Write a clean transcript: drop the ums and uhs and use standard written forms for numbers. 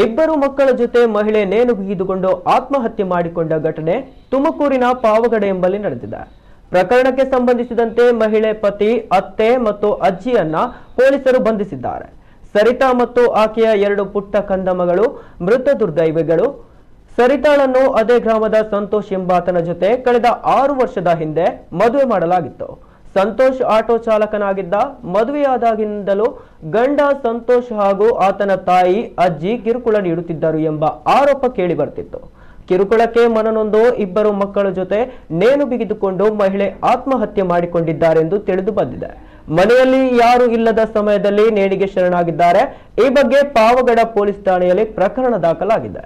ಇಬ್ಬರು ಮಕ್ಕಳ ಜೊತೆ ಮಹಿಳೆ ನೇಣು ಬಿಗಿದುಕೊಂಡು ಆತ್ಮಹತ್ಯೆ ಮಾಡಿಕೊಂಡ ಘಟನೆ ತುಮಕೂರಿನ ಪಾವಗಡ ಎಂಬಲ್ಲಿ ನಡೆದಿದೆ. ಪ್ರಕರಣಕ್ಕೆ ಸಂಬಂಧಿಸಿದಂತೆ ಮಹಿಳೆ ಪತಿ, ಅತ್ತೆ ಮತ್ತು ಅಜ್ಜಿಯನ್ನ ಪೊಲೀಸರು ಬಂಧಿಸಿದ್ದಾರೆ. ಸರಿತಾ ಮತ್ತು ಆಕೆಯ 2 ಪುಟ್ಟ ಕಂದಮಗಳು ಮೃತ ದುರ್ದೈವಿಗಳು. ಸರಿತಾಳನ್ನು ಅದೇ ಗ್ರಾಮದ ಸಂತೋಷ್ ಎಂಬಾತನ ಜೊತೆ ಕಳೆದ 6 ವರ್ಷದ ಹಿಂದೆ ಮದುವೆ ಮಾಡಲಾಗಿತ್ತು. ಸಂತೋಷ್ ಆಟೋ ಚಾಲಕನಾಗಿದ್ದ. ಮದುವೆಯಾದಾಗಿನಿಂದಲೂ ಗಂಡ ಸಂತೋಷ್ ಹಾಗೂ ಆತನ ತಾಯಿ, ಅಜ್ಜಿ ಕಿರುಕುಳ ನೀಡುತ್ತಿದ್ದರು ಎಂಬ ಆರೋಪ ಕೇಳಿ ಬರ್ತಿತ್ತು. ಕಿರುಕುಳಕ್ಕೆ ಮನನೊಂದು ಇಬ್ಬರು ಮಕ್ಕಳ ಜೊತೆ ನೇಣು ಬಿಗಿದುಕೊಂಡು ಮಹಿಳೆ ಆತ್ಮಹತ್ಯೆ ಮಾಡಿಕೊಂಡಿದ್ದಾರೆಂದು ತಿಳಿದು ಬಂದಿದೆ. ಮನೆಯಲ್ಲಿ ಯಾರು ಇಲ್ಲದ ಸಮಯದಲ್ಲಿ ನೇಣಿಗೆ ಶರಣಾಗಿದ್ದಾರೆ. ಈ ಬಗ್ಗೆ ಪಾವಗಡ ಪೊಲೀಸ್ ಠಾಣೆಯಲ್ಲಿ ಪ್ರಕರಣ ದಾಖಲಾಗಿದೆ.